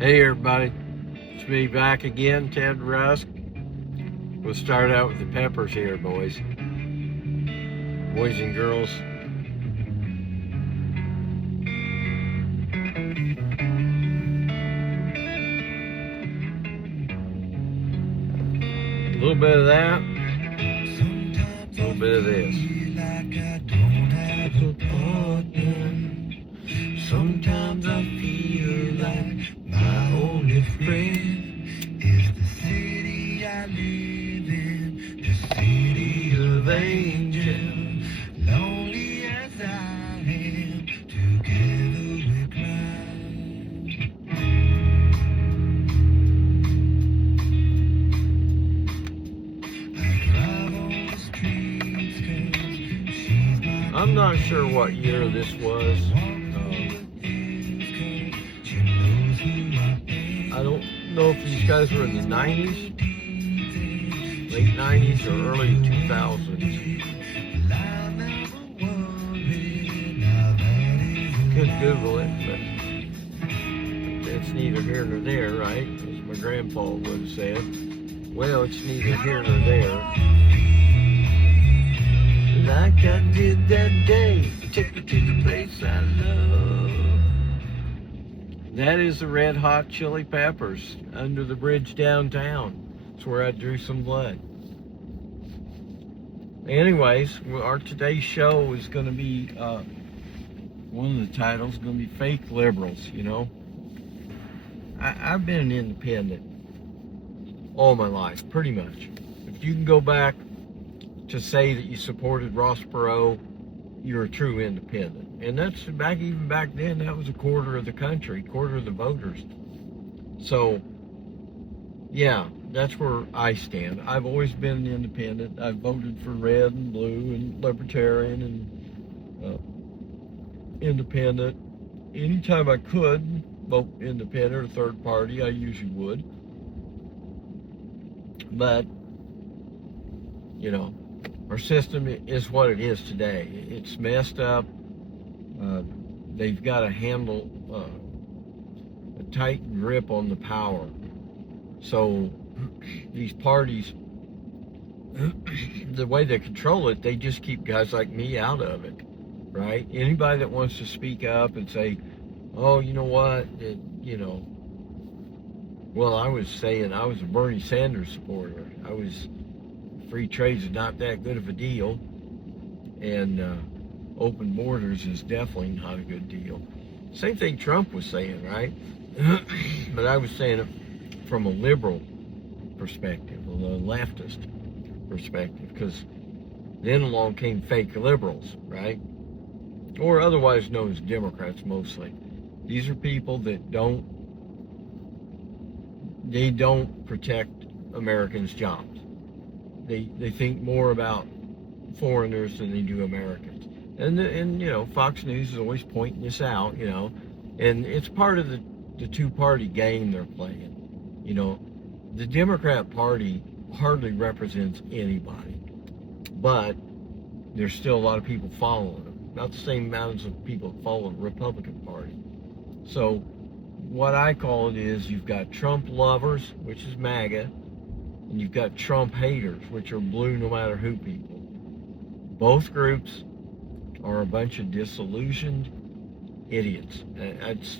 Hey everybody, it's me back again, Ted Rusk. We'll start out with the peppers here, boys and girls. A little bit of that, a little bit of this. Sometimes I feel like my only friend is the city I live in, the city of angels. Lonely as I am, together we cry. I'm not sure what year this was. I don't know if these guys were in the 90s, late 90s or early 2000s. Could Google it, but it's neither here nor there, right? As my grandpa would have said. Well, it's neither here nor there. Like I did that day, take me to the place I love. That is the Red Hot Chili Peppers, Under the Bridge Downtown. That's where I drew some blood. Anyways, our today's show is going to be, one of the titles is going to be Fake Liberals, you know. I've been an independent all my life, pretty much. If you can go back to say that you supported Ross Perot, you're a true independent. And that's even back then, that was a quarter of the country, quarter of the voters. So, yeah, that's where I stand. I've always been an independent. I've voted for red and blue and libertarian and independent. Anytime I could vote independent or third party, I usually would. But, you know, our system is what it is today. It's messed up. They've got to handle a tight grip on the power. So these parties, the way they control it, they just keep guys like me out of it, right? Anybody that wants to speak up and say, oh, you know what, well, I was saying I was a Bernie Sanders supporter. Free trade is not that good of a deal, and open borders is definitely not a good deal. Same thing Trump was saying, right? But I was saying it from a liberal perspective, a leftist perspective, because then along came fake liberals, right? Or otherwise known as Democrats mostly. These are people that don't protect Americans' jobs. They think more about foreigners than they do Americans. And you know, Fox News is always pointing this out, you know, and it's part of the two-party game they're playing. You know, the Democrat Party hardly represents anybody, but there's still a lot of people following them. Not the same amounts of people that follow the Republican Party. So what I call it is you've got Trump lovers, which is MAGA, and you've got Trump haters, which are blue no matter who people. Both groups are a bunch of disillusioned idiots.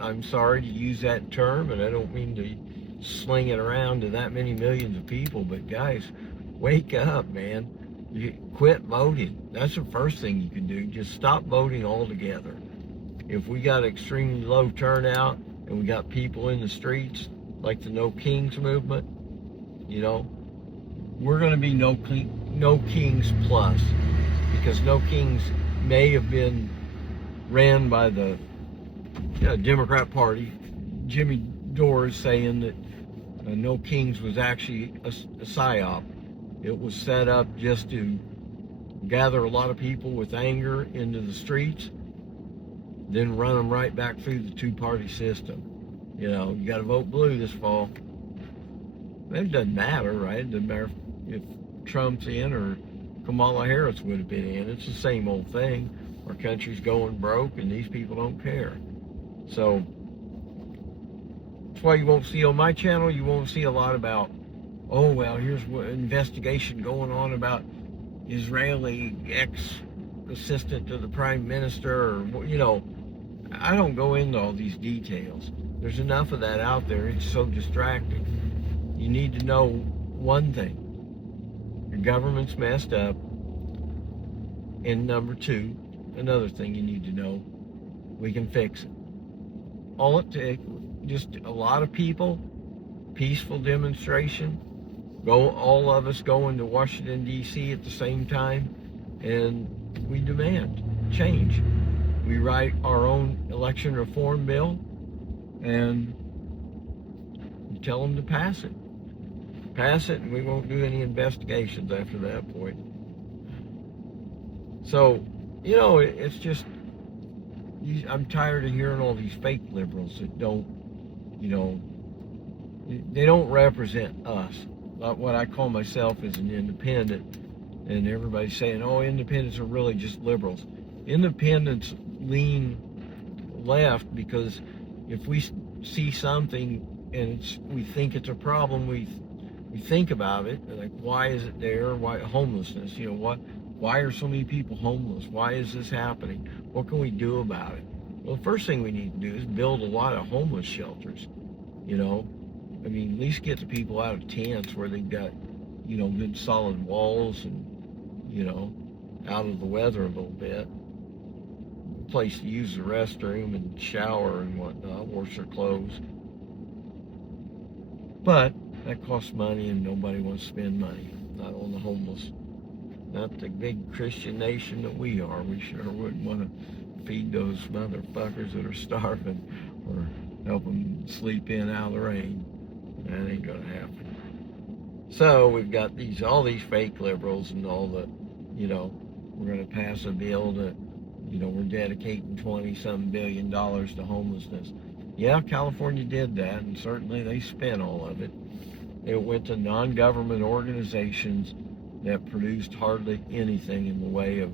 I'm sorry to use that term, and I don't mean to sling it around to that many millions of people, but guys, wake up, man. You quit voting. That's the first thing you can do. Just stop voting altogether. If we got extremely low turnout and we got people in the streets like the No Kings movement, you know, we're going to be No Kings plus, because No Kings may have been ran by the Democrat Party. Jimmy Dore is saying that No Kings was actually a psyop. It was set up just to gather a lot of people with anger into the streets, then run them right back through the two-party system. You know, you got to vote blue this fall. It doesn't matter, right? It doesn't matter if Trump's in or Kamala Harris would have been in. It's the same old thing. Our country's going broke, and these people don't care. So That's why you won't see on my channel, you won't see a lot about, oh, well, here's what investigation going on about Israeli ex-assistant to the prime minister, or, you know, I don't go into all these details. There's enough of that out there. It's so distracting. You need to know one thing. Your government's messed up. And number two, another thing you need to know, we can fix it. All it takes, just a lot of people, peaceful demonstration, all of us going to Washington, D.C. at the same time, and we demand change. We write our own election reform bill, and we tell them to pass it. Pass it, and we won't do any investigations after that point. So, you know, it's just, I'm tired of hearing all these fake liberals that don't, you know, they don't represent us. What I call myself is an independent, and everybody's saying, oh, independents are really just liberals. Independents lean left because if we see something and we think it's a problem, we think about it, like, why is it there? Why homelessness? You know, why are so many people homeless? Why is this happening? What can we do about it? Well, the first thing we need to do is build a lot of homeless shelters. You know, I mean, at least get the people out of tents where they've got, you know, good solid walls and, you know, out of the weather a little bit. A place to use the restroom and shower and whatnot, wash their clothes. But that costs money, and nobody wants to spend money. Not on the homeless. Not the big Christian nation that we are. We sure wouldn't want to feed those motherfuckers that are starving or help them sleep in out of the rain. That ain't gonna happen. So we've got all these fake liberals and all the, you know, we're gonna pass a bill that, you know, we're dedicating $20-some billion to homelessness. Yeah, California did that, and certainly they spent all of it. It went to non-government organizations that produced hardly anything in the way of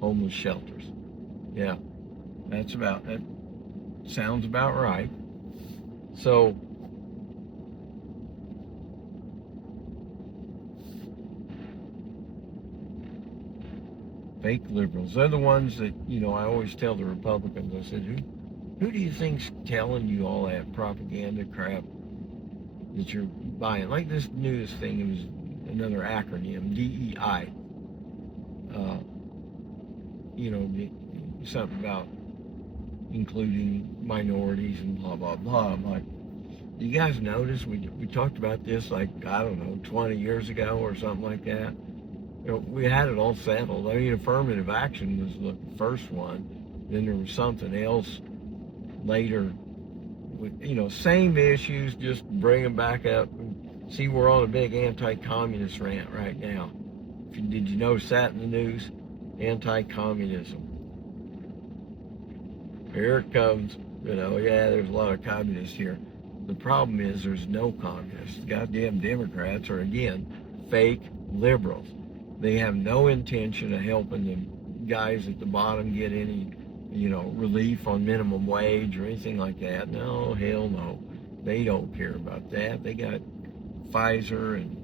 homeless shelters. Yeah, that sounds about right. So, fake liberals, they're the ones that, you know, I always tell the Republicans, I said, who do you think's telling you all that propaganda crap that you're buying? Like this newest thing, it was another acronym, DEI. You know, something about including minorities and blah, blah, blah. I'm like, do you guys notice we talked about this, like, I don't know, 20 years ago or something like that? You know, we had it all settled. I mean, affirmative action was the first one. Then there was something else later. You know, same issues, just bring them back up. See, we're on a big anti-communist rant right now. Did you notice that in the news? Anti-communism. Here it comes. You know, yeah, there's a lot of communists here. The problem is there's no communists. Goddamn Democrats are, again, fake liberals. They have no intention of helping the guys at the bottom get any, you know, relief on minimum wage or anything like that. No, hell no. They don't care about that. They got Pfizer and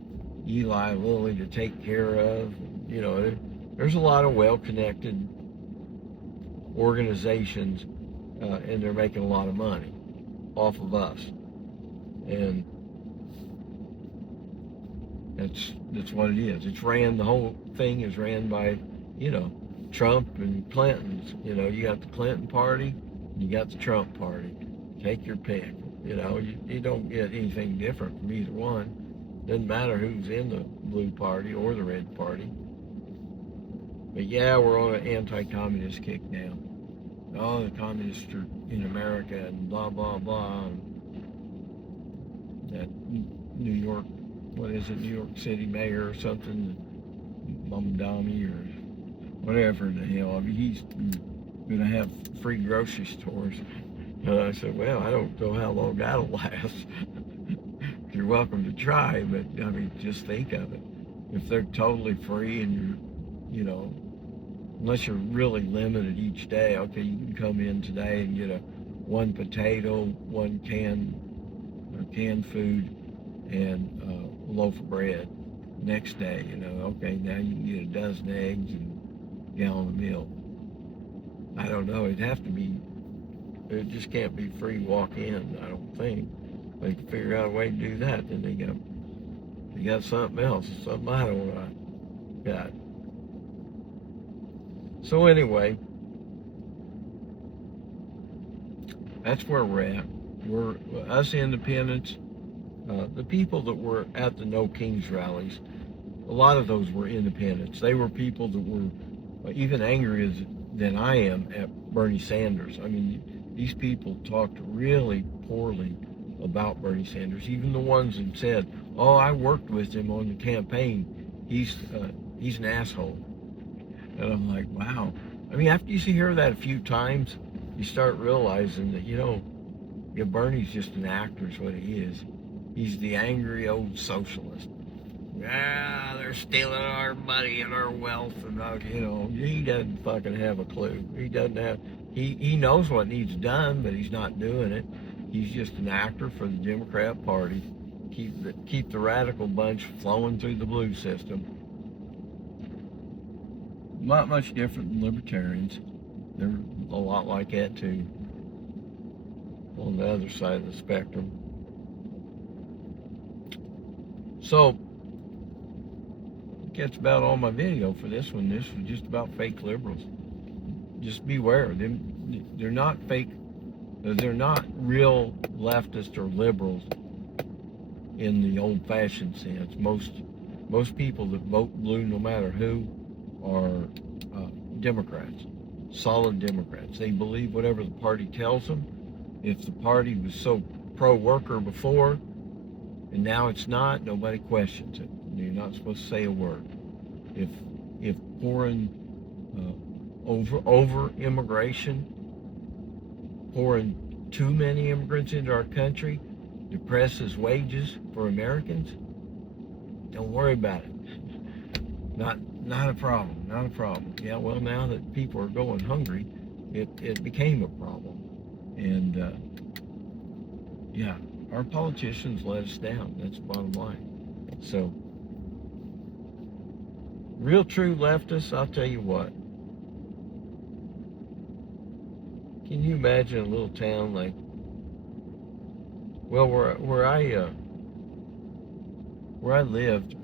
Eli Lilly to take care of. You know, there's a lot of well-connected organizations, and they're making a lot of money off of us. And that's what it is. The whole thing is ran by, you know, Trump and Clinton's. You know, you got the Clinton party, you got the Trump party. Take your pick. You know, you don't get anything different from either one. Doesn't matter who's in the blue party or the red party. But yeah, we're on an anti-communist kick now. Oh, the communists are in America and blah, blah, blah. That New York, what is it, New York City mayor or something, Mamdani or whatever the hell. I mean, he's going to have free grocery stores. And I said, well, I don't know how long that'll last. You're welcome to try, but I mean, just think of it. If they're totally free and you're, you know, unless you're really limited each day, okay, you can come in today and get one potato, one can, or canned food and a loaf of bread. Next day, okay, now you can get a dozen eggs and a gallon of milk. I don't know. It'd have to be. It just can't be free walk in. I don't think they can figure out a way to do that. Then they got something else, something I don't got. So anyway, that's where we're at. We're us independents. The people that were at the No Kings rallies, a lot of those were independents. They were people that were even angrier than I am at Bernie Sanders. I mean, these people talked really poorly about Bernie Sanders. Even the ones that said, "Oh, I worked with him on the campaign. He's an asshole." And I'm like, wow. I mean, after you hear that a few times, you start realizing that, yeah, Bernie's just an actor is what he is. He's the angry old socialist. Yeah, they're stealing our money and our wealth, and he doesn't fucking have a clue. He doesn't have. He knows what needs done, but he's not doing it. He's just an actor for the Democrat Party. Keep the radical bunch flowing through the blue system. Not much different than libertarians. They're a lot like that too. On the other side of the spectrum. So that's about all my video for this one. This was just about fake liberals. Just beware. They're not fake. They're not real leftists or liberals in the old-fashioned sense. Most people that vote blue, no matter who, are Democrats, solid Democrats. They believe whatever the party tells them. If the party was so pro-worker before, and now it's not, nobody questions it. You're not supposed to say a word. If pouring over immigration, pouring too many immigrants into our country depresses wages for Americans, don't worry about it. Not a problem. Not a problem. Yeah, well, now that people are going hungry, it became a problem. And yeah, our politicians let us down. That's the bottom line. So, real true leftists, I'll tell you what. Can you imagine a little town like, well, where I lived,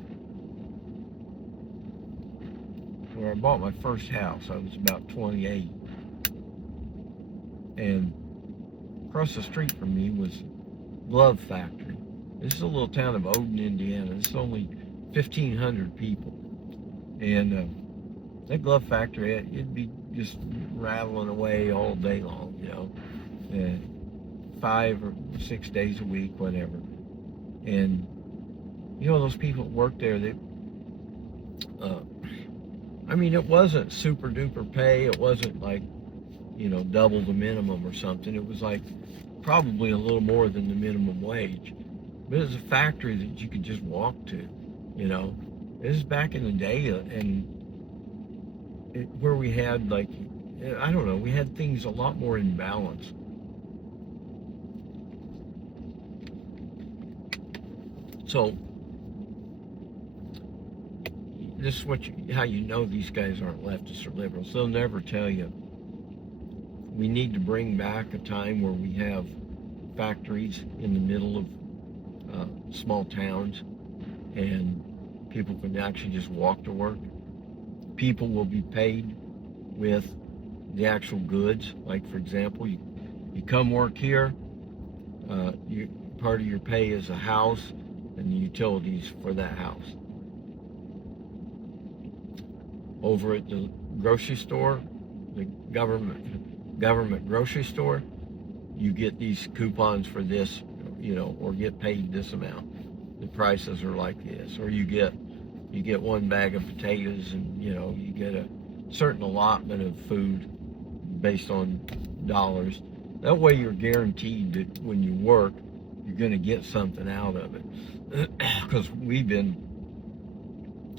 where I bought my first house, I was about 28. And across the street from me was a glove factory. This is a little town of Odin, Indiana. It's only 1,500 people. And that glove factory, it'd be just rattling away all day long, 5 or 6 days a week, whatever. And, those people that worked there, it wasn't super duper pay. It wasn't like, double the minimum or something. It was like probably a little more than the minimum wage. But it was a factory that you could just walk to, This is back in the day, and where we had we had things a lot more in balance. So this is how you know these guys aren't leftists or liberals. They'll never tell you we need to bring back a time where we have factories in the middle of small towns and people can actually just walk to work. People will be paid with the actual goods. Like, for example, you come work here, part of your pay is a house and the utilities for that house. Over at the grocery store, the government grocery store, you get these coupons for this, or get paid this amount. The prices are like this. Or you get one bag of potatoes and, you get a certain allotment of food based on dollars. That way you're guaranteed that when you work, you're going to get something out of it. Because we've been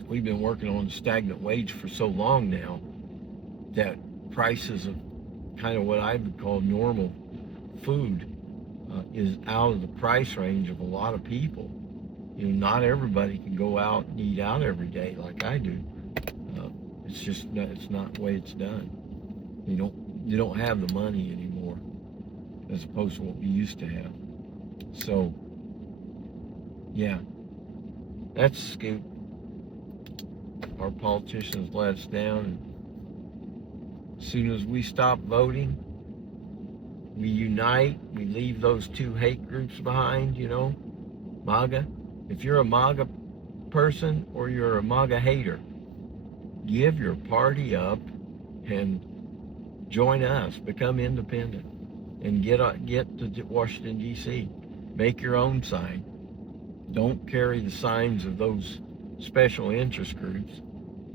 working on stagnant wage for so long now that prices of kind of what I would call normal food is out of the price range of a lot of people. You know, not everybody can go out and eat out every day like I do. It's just not, it's not the way it's done. You don't have the money anymore as opposed to what we used to have. So yeah, that's the scoop. Our politicians let us down, and as soon as we stop voting, we unite, we leave those two hate groups behind, you know, MAGA. If you're a MAGA person or you're a MAGA hater, give your party up and join us, become independent, and get to Washington, D.C. Make your own sign. Don't carry the signs of those special interest groups.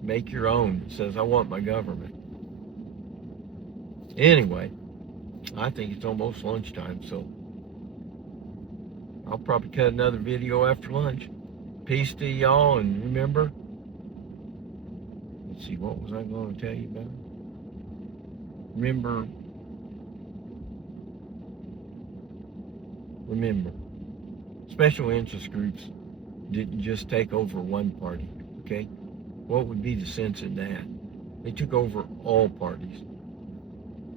Make your own. It says, I want my government. Anyway, I think it's almost lunchtime, so I'll probably cut another video after lunch. Peace to y'all, and remember, let's see, what was I going to tell you about? Remember, special interest groups didn't just take over one party, okay? What would be the sense in that? They took over all parties.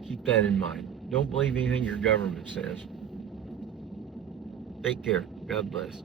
Keep that in mind. Don't believe anything your government says. Take care. God bless.